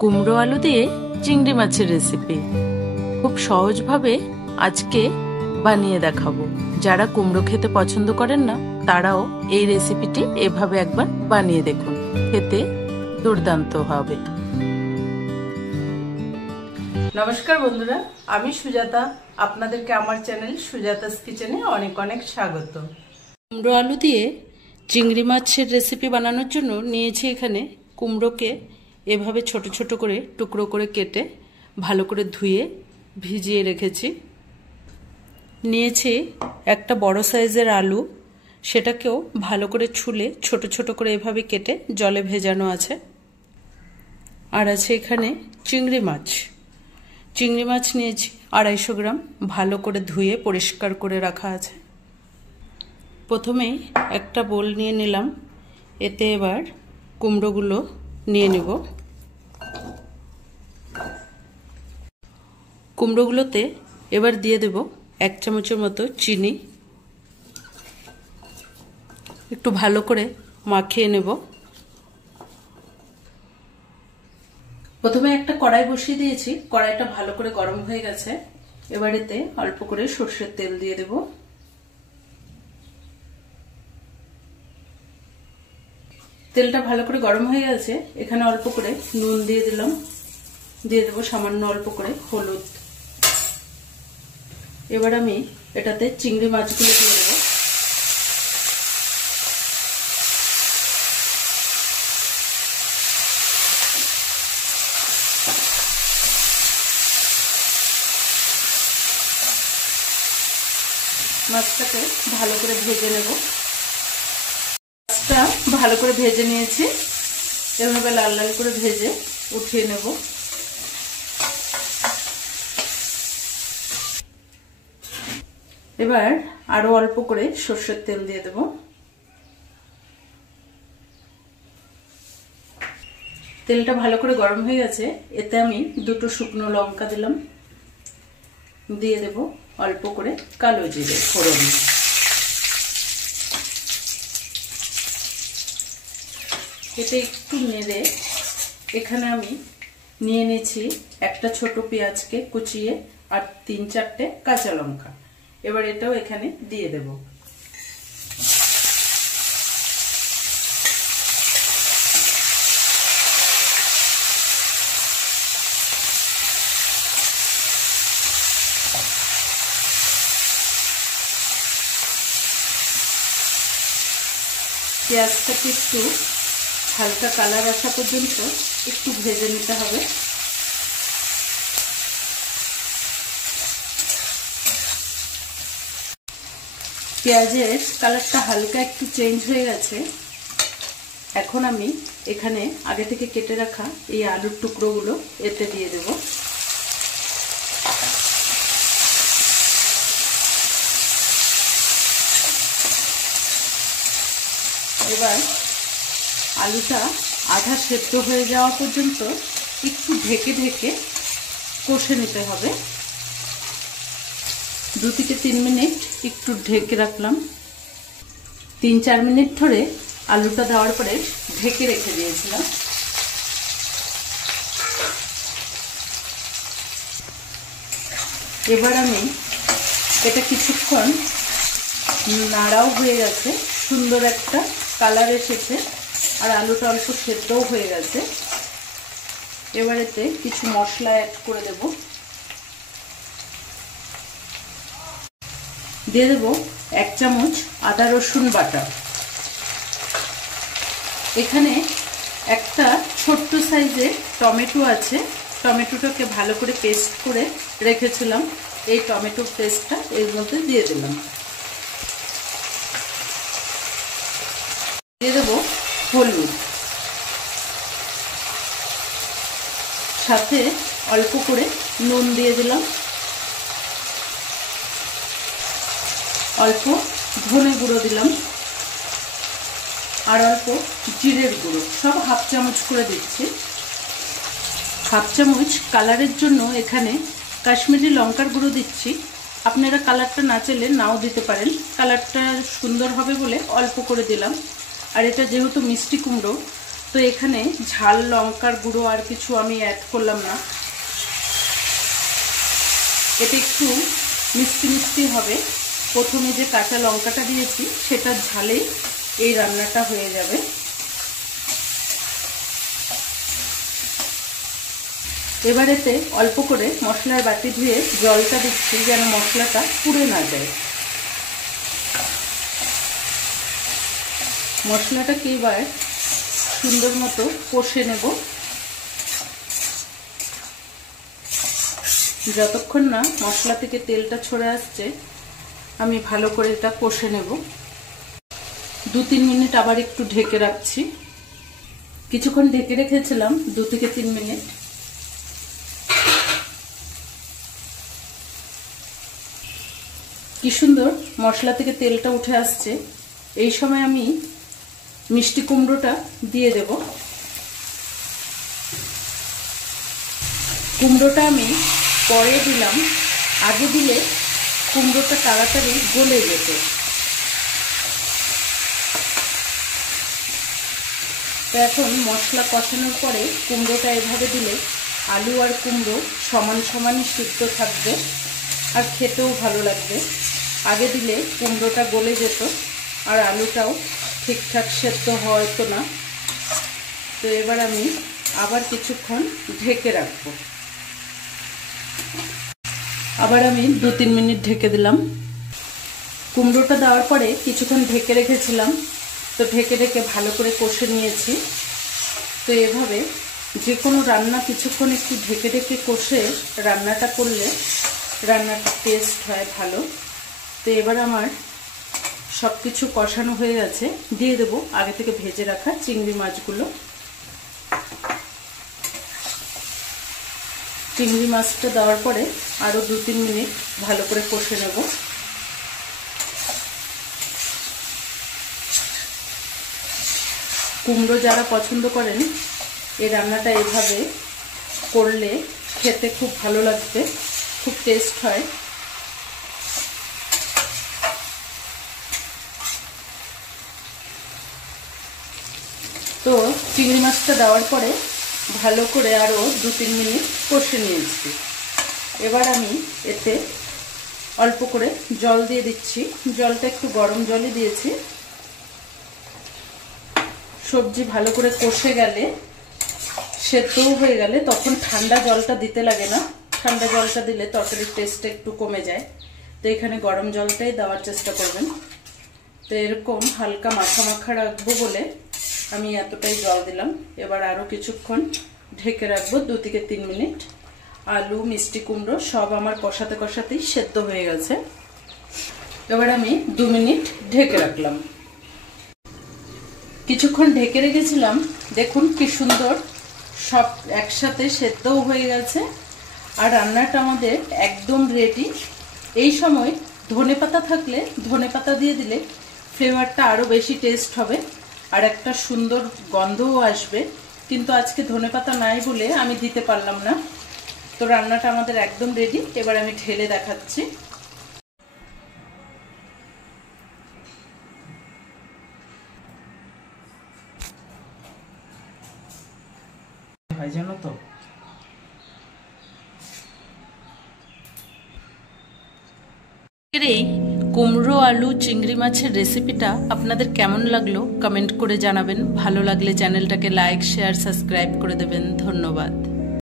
কুমড়ো আলু দিয়ে চিংড়ি মাছের রেসিপি খুব সহজভাবে আজকে বানিয়ে দেখাবো। যারা কুমড়ো খেতে পছন্দ করেন না তারাও এই রেসিপিটি এভাবে একবার বানিয়ে দেখুন, খেতে দুর্দান্ত হবে। নমস্কার বন্ধুরা, আমি সুজাতা, আপনাদেরকে আমার চ্যানেল সুজাতাস কিচেনে অনেক অনেক স্বাগত। কুমড়ো আলু দিয়ে চিংড়ি মাছের রেসিপি বানানোর জন্য নিয়েছি এখানে কুমড়োকে এভাবে ছোট ছোট করে টুকরো করে কেটে ভালো করে ধুয়ে ভিজিয়ে রেখেছি। নিয়েছি একটা বড় সাইজের আলু, সেটাকেও ভালো করে ছুলে ছোট ছোট করে এভাবে কেটে জলে ভেজানো আছে। আর আছে এখানে চিংড়ি মাছ নিয়েছি 250 গ্রাম, ভালো করে ধুয়ে পরিষ্কার করে রাখা আছে। প্রথমেই একটা বোল নিয়ে নিলাম, এতে এবার কুমড়োগুলো নিয়ে নেব। কুমড়োগুলোতে এবার দিয়ে দেব 1 চামচের মতো চিনি, একটু ভালো করে মাখিয়ে নেব। প্রথমে একটা কড়াই বসিয়ে দিয়েছি, কড়াইটা ভালো করে গরম হয়ে গেছে। এবার এতে অল্প করে সরষের তেল দিয়ে দেব। তেলটা ভালো করে গরম হয়ে গেছে, এখানে অল্প করে নুন দিয়ে দিলাম, দিয়ে দেবো সামান্য অল্প করে হলুদ। এবার আমি এটাতে চিংড়ি মাছগুলো দিয়ে দেবো। মাছটাকে ভালো করে ভেজে নেব। মাছটা ভালো করে ভেজে নিয়েছি, এভাবে লাল লাল করে ভেজে উঠিয়ে নেব। এবার আরো অল্প করে সরষের তেল দিয়ে দেব। তেলটা ভালো করে গরম হয়ে গেছে, এতে আমি 2টো শুকনো লঙ্কা দিলাম, দিয়ে দেব অল্প করে কালো জিরে ফোড়ন। এতে একটু নেড়ে এখানে আমি নিয়ে নিয়েছি একটা ছোট পেঁয়াজকে কুচিয়ে আর 3-4টে কাঁচা লঙ্কা। এবার এটাও এখানে দিয়ে দেব। পেঁয়াজটাকে একটু হালকা কালার আসা পর্যন্ত একটু ভেজে নিতে হবে। পেঁয়াজের কালারটা হালকা একটু চেঞ্জ হয়ে গেছে। এখন আমি এখানে আগে থেকে কেটে রাখা এই আলুর টুকরোগুলো এতে দিয়ে দেব। এবার আলুটা আধা সেদ্ধ হয়ে যাওয়া পর্যন্ত একটু ঢেকে ঢেকে কষে নিতে হবে। 2 থেকে 3 মিনিট একটু ঢেকে রাখলাম। 3-4 মিনিট ধরে আলুটা দেওয়ার পরে ঢেকে রেখে দিয়েছিলাম। এবার আমি এটা কিছুক্ষণ নাড়াও হয়ে গেছে, সুন্দর একটা কালার এসেছে আর আলুটা অল্প সেদ্ধও হয়ে গেছে। এবার এতে কিছু মশলা অ্যাড করে দেব। দিয়ে দেব 1 চামচ আদা রসুন বাটা। এখানে একটা ছোট্ট সাইজের টমেটো আছে, টমেটোটাকে ভালো করে পেস্ট করে রেখেছিলাম, এই টমেটো পেস্টটা এর মধ্যে দিয়ে দিলাম। দিয়ে দেব হলুদ, সাথে অল্প করে নুন দিয়ে দিলাম, অল্প ধনে গুঁড়ো দিলাম আর অল্প জিরের গুঁড়ো, সব 1/2 চামচ করে দিচ্ছি। 1/2 চামচ কালারের জন্য এখানে কাশ্মীরি লঙ্কার গুঁড়ো দিচ্ছি। আপনারা কালারটা না চাইলে নাও দিতে পারেন, কালারটা সুন্দর হবে বলে অল্প করে দিলাম। আর এটা যেহেতু মিষ্টি কুমড়ো, তো এখানে ঝাল লঙ্কার গুঁড়ো আর কিছু আমি অ্যাড করলাম না। এটা একটু মিষ্টি মিষ্টি হবে। প্রথমে যে কাঁচা লঙ্কাটা দিয়েছি সেটার ঝালেই এই রান্নাটা হয়ে যাবে। এবার এতে অল্প করে মশলার বাটি ধুয়ে জলটা দিচ্ছি যেন মশলাটা পুড়ে না যায়। মশলাটাকে এবার সুন্দর মতো কষে নেব, যতক্ষণ না মশলা থেকে তেলটা ছড়ে আসছে আমি ভালো করে এটা কষে নেব। 2-3 মিনিট আবার একটু ঢেকে রাখছি। কিছুক্ষণ ঢেকে রেখেছিলাম 2 থেকে 3 মিনিট। কি সুন্দর মশলা থেকে তেলটা উঠে আসছে। এই সময় আমি মিষ্টি কুমড়োটা দিয়ে দেব। কুমড়োটা আমি পরে দিলাম, আগে দিলে কুমড়োটা তাড়াতাড়ি গলে যেত। তো এখন মশলা কষানোর পরে কুমড়োটা এভাবে দিলে আলু আর কুমড়ো সমান সমানই সিদ্ধ থাকবে আর খেতেও ভালো লাগবে। আগে দিলে কুমড়োটা গলে যেত আর আলুটাও ঠিকঠাক সেদ্ধ হতো না। তো এবার আমি আবার কিছুক্ষণ ঢেকে রাখবো। আবার আমি 2-3 মিনিট ঢেকে দিলাম। কুমড়োটা দেওয়ার পরে কিছুক্ষণ ঢেকে রেখেছিলাম, তো ঢেকে ঢেকে ভালো করে কষে নিয়েছি। তো এভাবে যে কোনো রান্না কিছুক্ষণ একটু ঢেকে ঢেকে কষে রান্নাটা করলে রান্নাটার টেস্ট হয় ভালো। তো এবার আমার সব কিছু কষানো হয়ে গেছে, দিয়ে দেবো আগে থেকে ভেজে রাখা চিংড়ি মাছগুলো। চিংড়ি মাছটা দেওয়ার পরে আরও 2-3 মিনিট ভালো করে কষে নেব। কুমড়ো যারা পছন্দ করেন এই রান্নাটা এভাবে করলে খেতে খুব ভালো লাগবে, খুব টেস্ট হয়। তো চিংড়ি মাছটা দেওয়ার পরে ভালো করে আরও 2-3 মিনিট কষে নিয়েছি। এবার আমি এতে অল্প করে জল দিয়ে দিচ্ছি। জলটা একটু গরম জলই দিয়েছি। সবজি ভালো করে কষে গেলে, সেদ্ধও হয়ে গেলে তখন ঠান্ডা জলটা দিতে লাগে না। ঠান্ডা জলটা দিলে তরকারির টেস্টটা একটু কমে যায়। তো এখানে গরম জলটাই দেওয়ার চেষ্টা করবেন। তো এরকম হালকা মাখা মাখা রাখবো বলে আমি এতটাই জল দিলাম। এবার আরও কিছুক্ষণ ঢেকে রাখবো 2 থেকে 3 মিনিট। আলু মিষ্টি কুমড়ো সব আমার কষাতে কষাতেই সেদ্ধ হয়ে গেছে। এবার আমি 2 মিনিট ঢেকে রাখলাম। কিছুক্ষণ ঢেকে রেখেছিলাম, দেখুন কি সুন্দর সব একসাথে সেদ্ধও হয়ে গেছে আর রান্নাটা আমাদের একদম রেডি। এই সময় ধনেপাতা থাকলে ধনেপাতা দিয়ে দিলে ফ্লেভারটা আরও বেশি টেস্ট হবে আর একটা সুন্দর গন্ধও আসবে, কিন্তু আজকে ধনেপাতা নাই বলে আমি দিতে পারলাম না। তো রান্নাটা আমাদের একদম রেডি। এবার আমি ঢেলে দেখাচ্ছি। জানো তো এই কুমড়ো আলু চিংড়ি মাছের রেসিপিটা আপনাদের কেমন লাগলো কমেন্ট করে জানাবেন। ভালো লাগলে চ্যানেলটাকে লাইক শেয়ার সাবস্ক্রাইব করে দেবেন। ধন্যবাদ।